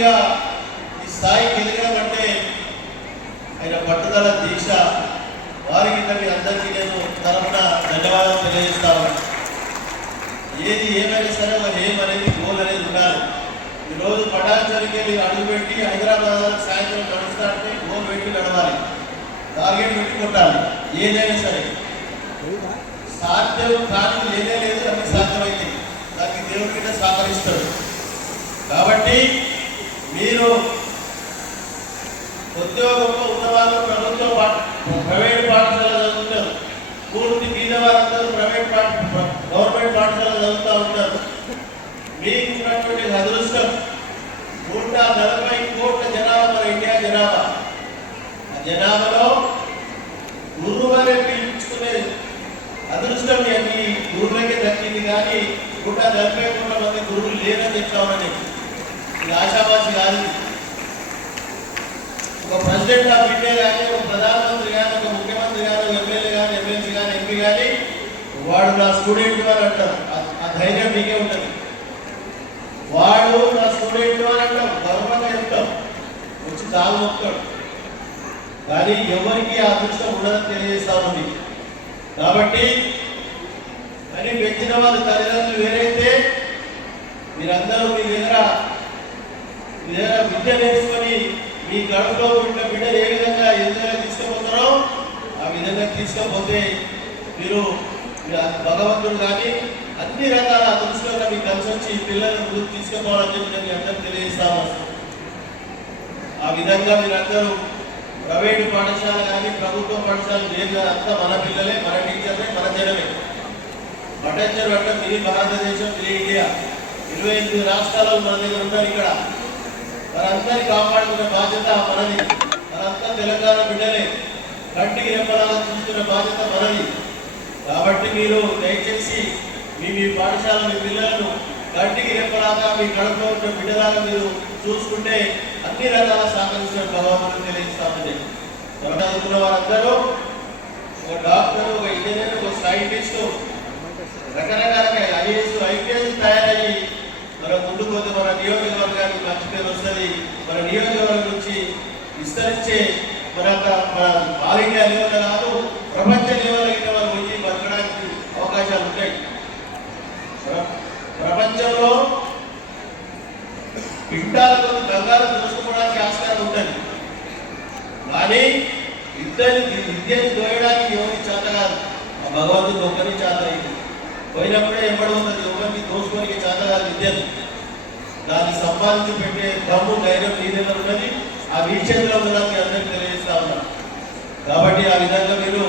ముఖ్యమంత్రిగా ఈ స్థాయికి ఎదగడం అంటే ఆయన పట్టుదల దీక్ష. వారికి మీ అందరికీ నేను తరఫున ధన్యవాదాలు తెలియజేస్తాను. ఏది ఏమైనా సరే మరి ఏమనేది గోల్ అనేది ఉండాలి. ఈరోజు పటాంజలికి వెళ్ళి అడుగుపెట్టి హైదరాబాద్ సాయంత్రం నడుస్తారంటే గోల్ పెట్టి నడవాలి, టార్గెట్ పెట్టి కొట్టాలి. ఏదైనా సరే సాధ్యం కానీ లేనే లేదు, అన్ని సాధ్యమైంది. దానికి దేవుడి కింద సహకరిస్తాడు. కాబట్టి మీరు ఉద్యోగంలో ఉన్నవాళ్ళు ప్రైవేట్ పాఠశాల చదువుతారు, పూర్తి మీద వారందరూ గవర్నమెంట్ పాఠశాల చదువుతూ ఉంటారు. మీకు ఉన్నటువంటి అదృష్టం 140 కోట్ల జనాభా మన ఇండియా జనాభా. ఆ జనాభాలో గురువు అనే పిలుచుకునే అదృష్టం ఈ గురువులకే దక్కింది. కానీ 140 కోట్ల మంది గురువులు లేరని చెప్తామని ఇది ఆశావాసి కాదు. ఒక ప్రెసిడెంట్ ఆఫ్ ఇండియా కానీ, ఒక ప్రధానమంత్రి కానీ, ఒక ముఖ్యమంత్రి కానీ, ఒక ఎమ్మెల్యే కానీ, ఎమ్మెల్సీ కానీ, ఎంపీ కానీ వాడు నా స్టూడెంట్ అని అంటారు. ఆ ధైర్యం మీకే ఉంటుంది. వాడు నా స్టూడెంట్ అని అంటాం, గర్వంగా చెప్తాం, వచ్చి కాలు మొక్కుతాడు. కానీ ఎవరికి ఆ అదృష్టం ఉండదని తెలియజేస్తాను మీకు. కాబట్టి మరి పెంచిన వాళ్ళ తల్లిదండ్రులు వేరైతే మీరందరూ మీ దగ్గర విద్య నేర్చుకొని మీ కడుపులో ఉన్న బిడ్డ ఏ విధంగా ఎదుగుదల తీసుకుపోతారో ఆ విధంగా తీసుకపోతే మీరు భగవంతుడు కానీ అన్ని రకాల అదృష్టంగా మీకు కలిసి వచ్చి పిల్లలను ముందుకు తీసుకుపోవాలని చెప్పి నేను అందరూ తెలియజేస్తాను. ఆ విధంగా మీరందరూ ప్రైవేటు పాఠశాల కానీ ప్రభుత్వ పాఠశాల లేదు, అంతా మన పిల్లలే, మన టీచర్లే, మన జనమే. పటాంజలి అంటే మినీ భారతదేశం, మినీ ఇండియా. 28 రాష్ట్రాలు మన దగ్గర ఉన్నారు. ఇక్కడ మనందరినీ కాపాడుకునే బాధ్యత మనది. మనంతా తెలంగాణ బిడ్డలే, కంటికి రెప్పలాగా చూసుకునే బాధ్యత మనది. కాబట్టి మీరు దయచేసి మీ పాఠశాల మీ పిల్లలను కంటికి రెప్పలాగా మీ కడుపులో ఉన్న బిడ్డలాగా మీరు చూసుకుంటే అన్ని రకాల సహకరించిన భగవంతుడు తెలియజేస్తామని. మనం చదువుకున్న వారందరూ ఒక డాక్టర్, ఒక ఇంజనీర్, ఒక సైంటిస్టు, రకరకాల ఐఏఎస్, ఐపీఎస్ తయారయ్యి మన ముందుకు పోతే మన నియోజకవర్గానికి మంచి పేరు వస్తుంది. మన నియోజకవర్గం నుంచి విస్తరించే మన ఆల్ ఇండియా లెవెల్ కాదు, ప్రపంచ లెవెల్ అయిన వాళ్ళు వచ్చి బతకడానికి అవకాశాలు ఉంటాయి. ప్రపంచంలో పిండాలకు బంగారం దోసుకోవడానికి ఆస్కారం ఉంటుంది. కానీ విద్యను దోయడానికి ఎవరికి చేత కాదు, ఆ భగవంతుడు ఒక్కరి చేత అయింది. పోయినప్పుడే ఎంబడి ఉంటుంది, ఎవరికి దోసుకోనికి చేత కాదు విద్యను. దాన్ని సంపాదించి పెట్టే దమ్ము ధైర్యం నీళ్ళలో ఉన్నది. ఆ వీక్షంలో ఉన్నదాన్ని అందరికీ తెలియజేస్తా ఉన్నాను. కాబట్టి ఆ విధంగా మీరు